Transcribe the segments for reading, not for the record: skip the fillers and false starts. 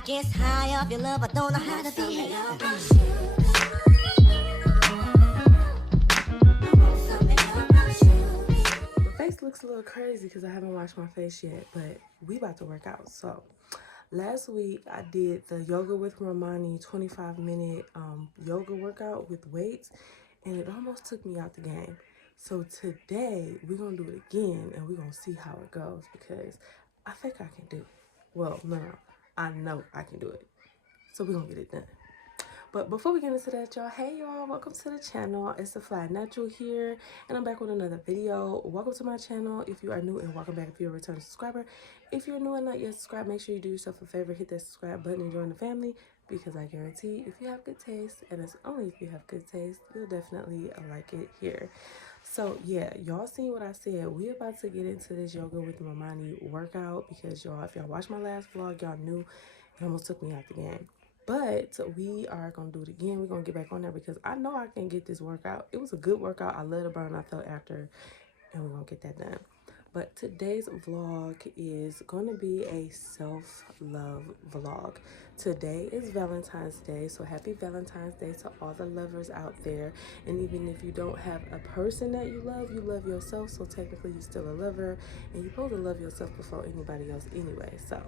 I guess high off your love, I don't know how to behave. My face looks a little crazy because I haven't washed my face yet, but we about to work out. So last week I did the Yoga with Romani 25-minute yoga workout with weights, and it almost took me out the game. So today we're gonna do it again, and we're gonna see how it goes because I think I can do it. Well, no, I know I can do it. So we're gonna get it done. But before we get into that, y'all, hey y'all, welcome to the channel. It's the Fly Natural here, and I'm back with another video. Welcome to my channel if you are new, and welcome back if you're a returning subscriber. If you're new and not yet subscribed, make sure you do yourself a favor, hit that subscribe button and join the family, because I guarantee if you have good taste, and it's only if you have good taste, you'll definitely like it here. So yeah, y'all seen what I said. We about to get into this Yoga with Romani workout because y'all, if y'all watched my last vlog, y'all knew it almost took me out the game. But we are going to do it again. We're going to get back on there because I know I can get this workout. It was a good workout. I love the burn I felt after, and we're going to get that done. But today's vlog is going to be a self-love vlog. Today is Valentine's Day, so happy Valentine's Day to all the lovers out there. And even if you don't have a person that you love yourself, so technically you're still a lover, and you're supposed to love yourself before anybody else anyway. So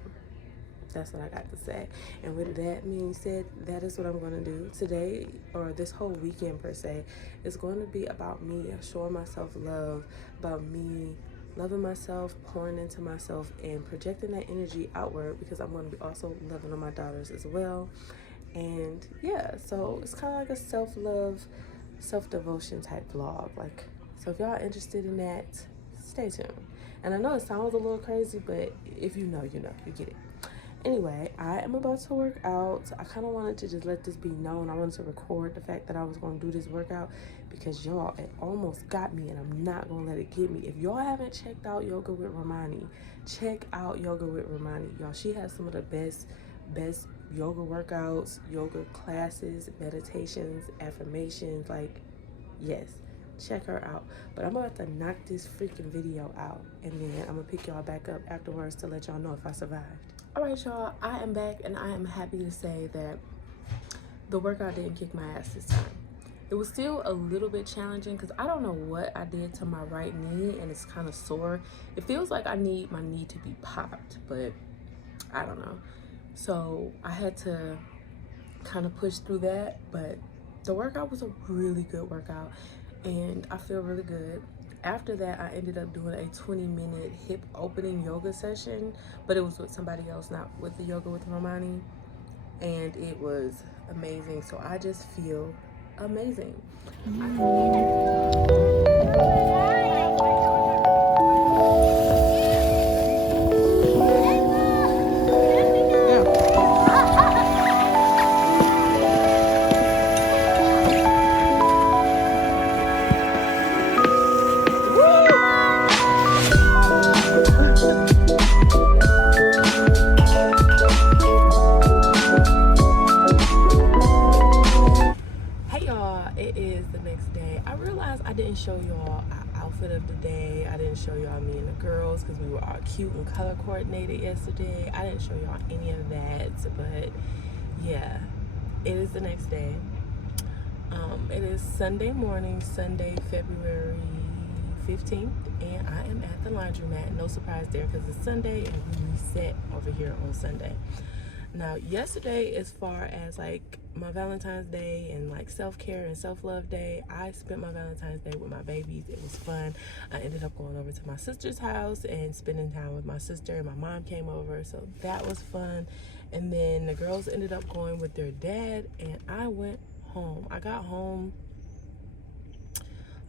that's what I got to say. And with that being said, that is what I'm going to do today, or this whole weekend per se. Is going to be about me showing myself love, about me loving myself, pouring into myself, and projecting that energy outward, because I'm going to be also loving on my daughters as well. And yeah, so it's kind of like a self-love, self-devotion type vlog. Like, so if y'all are interested in that, stay tuned. And I know it sounds a little crazy, but if you know, you know, you get it. Anyway, I am about to work out. I kind of wanted to just let this be known. I wanted to record the fact that I was going to do this workout because y'all, it almost got me, and I'm not going to let it get me. If y'all haven't checked out Yoga with Romani, check out Yoga with Romani. Y'all, she has some of the best yoga workouts, yoga classes, meditations, affirmations. Like, yes, check her out. But I'm about to knock this freaking video out, and then I'm going to pick y'all back up afterwards to let y'all know if I survived. All right, y'all, I am back, and I am happy to say that the workout didn't kick my ass this time. It was still a little bit challenging because I don't know what I did to my right knee, and it's kind of sore. It feels like I need my knee to be popped, but I don't know. So I had to kind of push through that, but the workout was a really good workout, and I feel really good. After that, I ended up doing a 20-minute hip opening yoga session, but it was with somebody else, not with the Yoga with Romani, and it was amazing. So I just feel amazing. It is the next day. I realized I didn't show y'all our outfit of the day. I didn't show y'all me and the girls because we were all cute and color coordinated yesterday. I didn't show y'all any of that, but yeah, it is the next day. It is Sunday morning, Sunday, February 15th, and I am at the laundromat. No surprise there because it's Sunday and we reset over here on Sunday. Now, yesterday, as far as like my Valentine's Day and like self-care and self-love day, I spent my Valentine's Day with my babies. It was fun. I ended up going over to my sister's house and spending time with my sister, and my mom came over, so that was fun. And then the girls ended up going with their dad, and I went home. I got home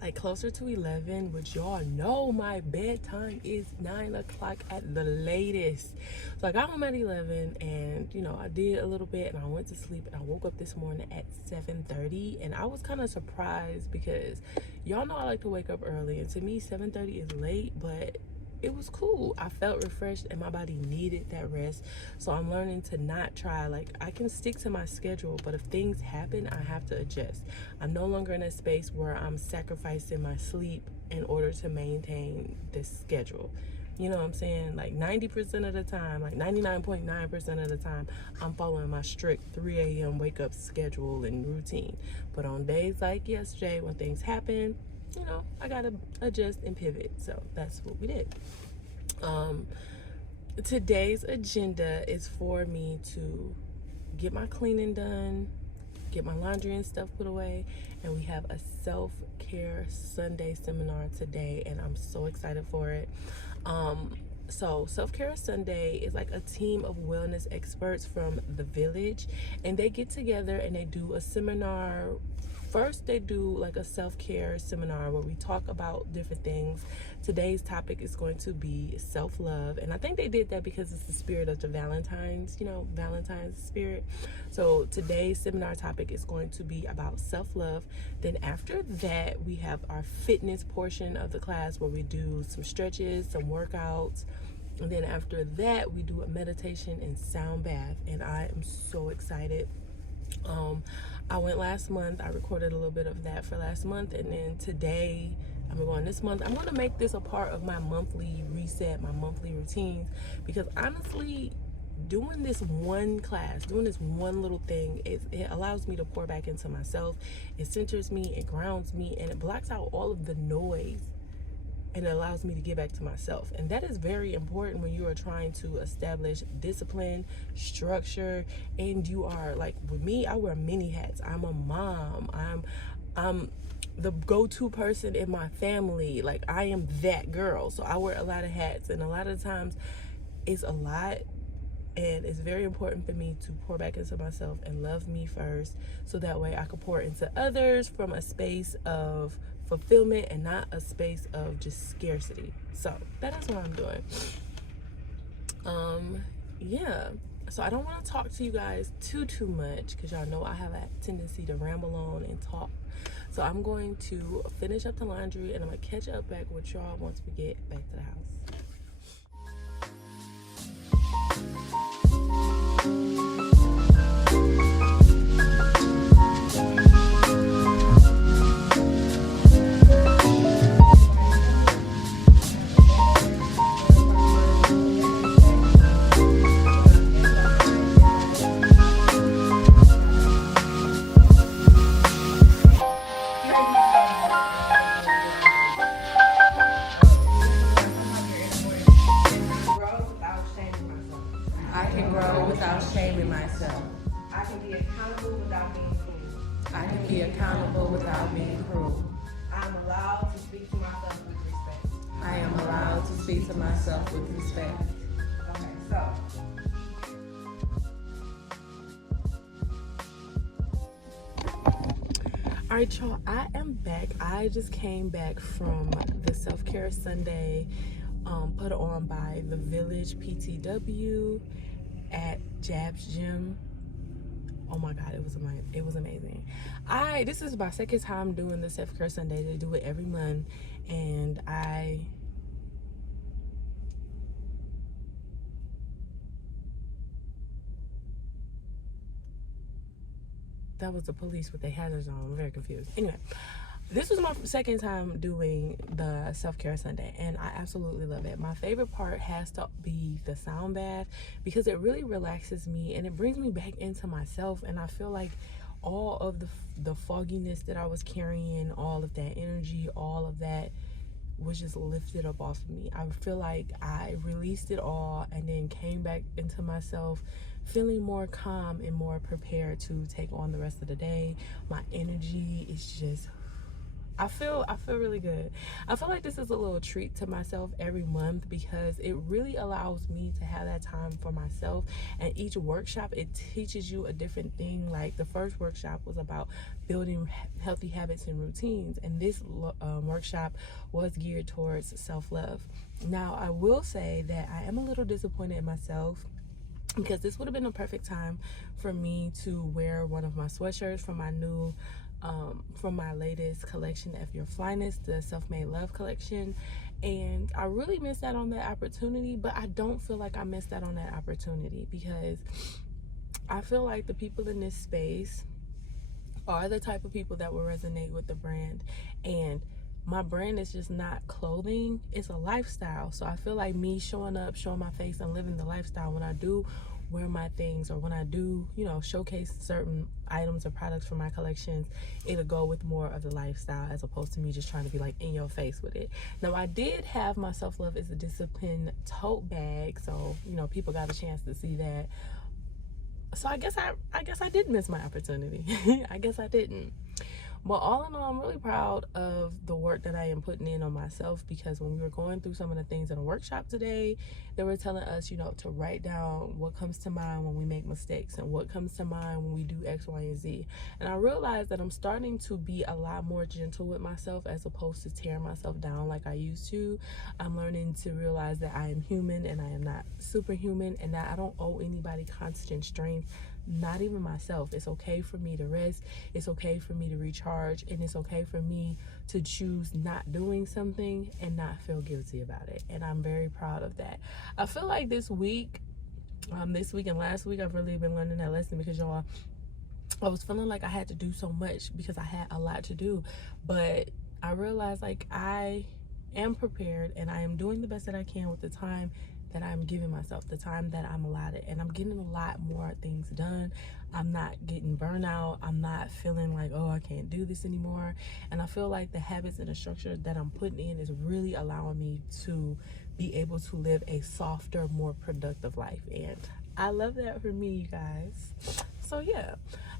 like closer to 11, which y'all know my bedtime is 9 o'clock at the latest. So I got home at 11, and you know, I did a little bit and I went to sleep, and I woke up this morning at 7:30, and I was kind of surprised because y'all know I like to wake up early, and to me 7:30 is late, but it was cool. I felt refreshed and my body needed that rest. So I'm learning to not try, like, I can stick to my schedule, but if things happen, I have to adjust. I'm no longer in a space where I'm sacrificing my sleep in order to maintain this schedule. You know what I'm saying? Like 90% of the time, like 99.9% of the time, I'm following my strict 3 a.m. wake up schedule and routine. But on days like yesterday, when things happen, you know, I gotta adjust and pivot. So that's what we did. Today's agenda is for me to get my cleaning done, get my laundry and stuff put away, and we have a self-care Sunday seminar today, and I'm so excited for it. So Self-Care Sunday is like a team of wellness experts from the village, and they get together and they do a seminar. First, they do like a self-care seminar where we talk about different things. Today's topic is going to be self-love, and I think they did that because it's the spirit of the Valentine's, you know, Valentine's spirit. So today's seminar topic is going to be about self-love. Then after that, we have our fitness portion of the class where we do some stretches, some workouts. And then after that, we do a meditation and sound bath, and I am so excited. I went last month. I recorded a little bit of that for last month, and then today I'm going this month. I'm going to make this a part of my monthly reset, my monthly routines, because honestly, doing this one class, doing this one little thing, it allows me to pour back into myself. It centers me, it grounds me, and it blocks out all of the noise, and it allows me to get back to myself. And that is very important when you are trying to establish discipline, structure, and you are, like with me, I wear many hats. I'm a mom, I'm the go-to person in my family. Like, I am that girl, so I wear a lot of hats, and a lot of times it's a lot. And it's very important for me to pour back into myself and love me first, so that way I can pour into others from a space of fulfillment and not a space of just scarcity. So that is what I'm doing. Yeah. So I don't want to talk to you guys too much, because y'all know I have a tendency to ramble on and talk. So I'm going to finish up the laundry, and I'm going to catch up back with y'all once we get back to the house. I can grow without shaming myself. I can be accountable without being cruel. I can be accountable without being cruel. I am allowed to speak to myself with respect. I am allowed to speak to myself with respect. Okay, so. All right, y'all, I am back. I just came back from the Self-Care Sunday put on by the Village PTW at Jab's Gym. Oh my God, it was amazing. This is my second time doing the Self-Care Sunday. They do it every month, and that was the police with their hazards on. I'm very confused. Anyway, this was my second time doing the Self-Care Sunday, and I absolutely love it. My favorite part has to be the sound bath, because it really relaxes me and it brings me back into myself, and I feel like all of the fogginess that I was carrying, all of that energy, all of that was just lifted up off of me. I feel like I released it all and then came back into myself, feeling more calm and more prepared to take on the rest of the day. My energy is just, I feel really good. I feel like this is a little treat to myself every month, because it really allows me to have that time for myself. And each workshop, it teaches you a different thing. Like the first workshop was about building healthy habits and routines, and this workshop was geared towards self-love. Now, I will say that I am a little disappointed in myself, because this would have been a perfect time for me to wear one of my sweatshirts from my new from my latest collection, F Your Flyness, the Self-Made Love collection. And I really missed out on that opportunity, but I don't feel like I missed out on that opportunity, because I feel like the people in this space are the type of people that will resonate with the brand. And my brand is just not clothing, it's a lifestyle. So I feel like me showing up, showing my face, and living the lifestyle, when I do wear my things, or when I do, you know, showcase certain items or products from my collections, it'll go with more of the lifestyle as opposed to me just trying to be like in your face with it. Now, I did have my Self Love is a Discipline tote bag, so you know, people got a chance to see that. So I guess I did miss my opportunity. I guess I didn't. But all in all, I'm really proud of the work that I am putting in on myself, because when we were going through some of the things in a workshop today, they were telling us, you know, to write down what comes to mind when we make mistakes and what comes to mind when we do X, Y, and Z. And I realized that I'm starting to be a lot more gentle with myself as opposed to tearing myself down like I used to. I'm learning to realize that I am human and I am not superhuman, and that I don't owe anybody constant strength, not even myself. It's okay for me to rest. It's okay for me to recharge, and it's okay for me to choose not doing something and not feel guilty about it. And I'm very proud of that. I feel like this week and last week, I've really been learning that lesson, because y'all, I was feeling like I had to do so much because I had a lot to do, but I realized like I am prepared and I am doing the best that I can with the time that I'm giving myself, the time that I'm allotted, and I'm getting a lot more things done. I'm not getting burnout. I'm not feeling like, oh, I can't do this anymore. And I feel like the habits and the structure that I'm putting in is really allowing me to be able to live a softer, more productive life. And I love that for me, you guys. So yeah.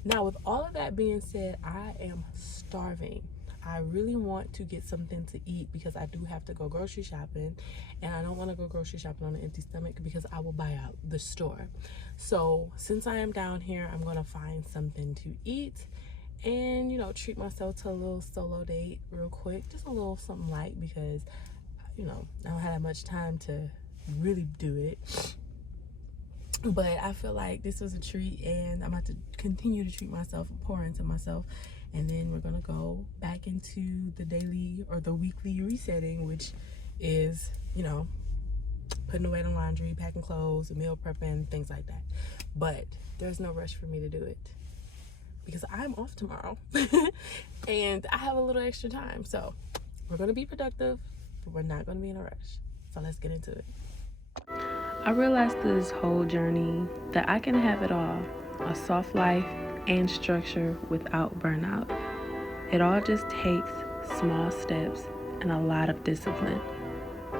Now, with all of that being said, I am starving. I really want to get something to eat because I do have to go grocery shopping, and I don't want to go grocery shopping on an empty stomach because I will buy out the store. So since I am down here, I'm going to find something to eat and, you know, treat myself to a little solo date real quick. Just a little something light because, you know, I don't have that much time to really do it. But I feel like this was a treat, and I'm about to continue to treat myself and pour into myself. And then we're going to go back into the daily or the weekly resetting, which is, you know, putting away the laundry, packing clothes, meal prepping, things like that. But there's no rush for me to do it because I'm off tomorrow and I have a little extra time. So we're going to be productive, but we're not going to be in a rush. So let's get into it. I realized through this whole journey that I can have it all, a soft life and structure without burnout. It all just takes small steps and a lot of discipline.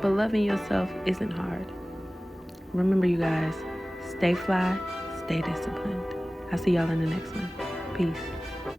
But loving yourself isn't hard. Remember, you guys, stay fly, stay disciplined. I'll see y'all in the next one. Peace.